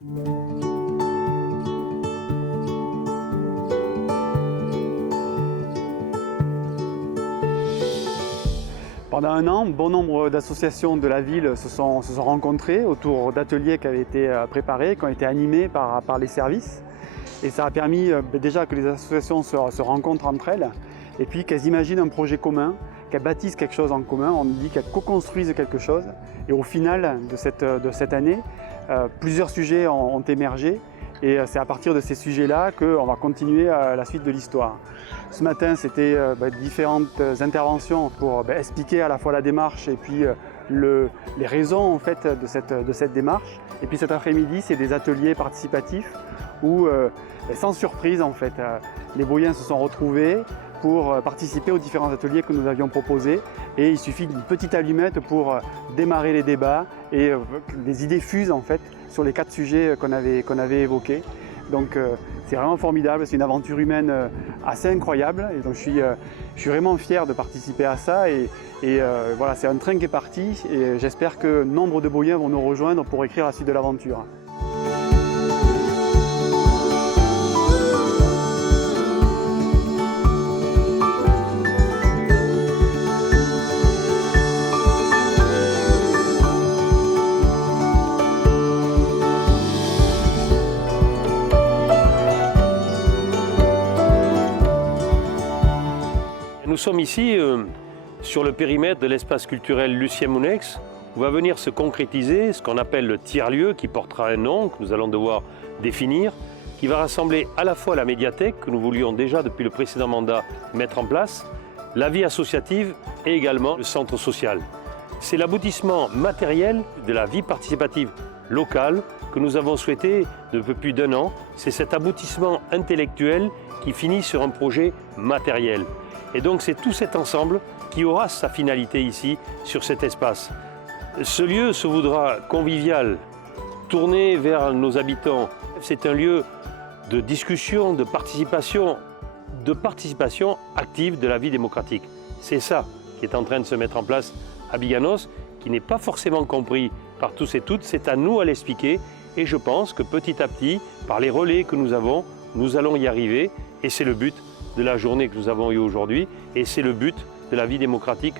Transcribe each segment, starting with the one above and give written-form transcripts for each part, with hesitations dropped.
Pendant un an, bon nombre d'associations de la ville se sont rencontrées autour d'ateliers qui avaient été préparés, qui ont été animés par les services. Et ça a permis déjà que les associations se rencontrent entre elles et puis qu'elles imaginent un projet commun, qu'elles bâtissent quelque chose en commun, on dit qu'elles co-construisent quelque chose. Et au final de cette année, plusieurs sujets ont émergé. Et c'est à partir de ces sujets-là qu'on va continuer la suite de l'histoire. Ce matin, c'était différentes interventions pour expliquer à la fois la démarche et puis les raisons en fait, de cette démarche. Et puis cet après-midi, c'est des ateliers participatifs où, sans surprise, en fait, les Boyens se sont retrouvés pour participer aux différents ateliers que nous avions proposés. Et il suffit d'une petite allumette pour démarrer les débats et les idées fusent en fait sur les 4 sujets qu'on avait évoqués. Donc c'est vraiment formidable, c'est une aventure humaine assez incroyable. Et donc je suis vraiment fier de participer à ça. Et voilà, c'est un train qui est parti et j'espère que nombre de Boyens vont nous rejoindre pour écrire la suite de l'aventure. Nous sommes ici sur le périmètre de l'espace culturel Lucien Mounex, où va venir se concrétiser ce qu'on appelle le tiers-lieu, qui portera un nom que nous allons devoir définir, qui va rassembler à la fois la médiathèque, que nous voulions déjà depuis le précédent mandat mettre en place, la vie associative et également le centre social. C'est l'aboutissement matériel de la vie participative locale que nous avons souhaité depuis plus d'1 an. C'est cet aboutissement intellectuel qui finit sur un projet matériel. Et donc c'est tout cet ensemble qui aura sa finalité ici, sur cet espace. Ce lieu se voudra convivial, tourné vers nos habitants. C'est un lieu de discussion, de participation active de la vie démocratique. C'est ça qui est en train de se mettre en place à Biganos, qui n'est pas forcément compris par tous et toutes. C'est à nous à l'expliquer et je pense que petit à petit, par les relais que nous avons, nous allons y arriver et c'est le but de la journée que nous avons eue aujourd'hui et c'est le but de la vie démocratique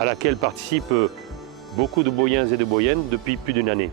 à laquelle participent beaucoup de Boyens et de Boyennes depuis plus d'1 année.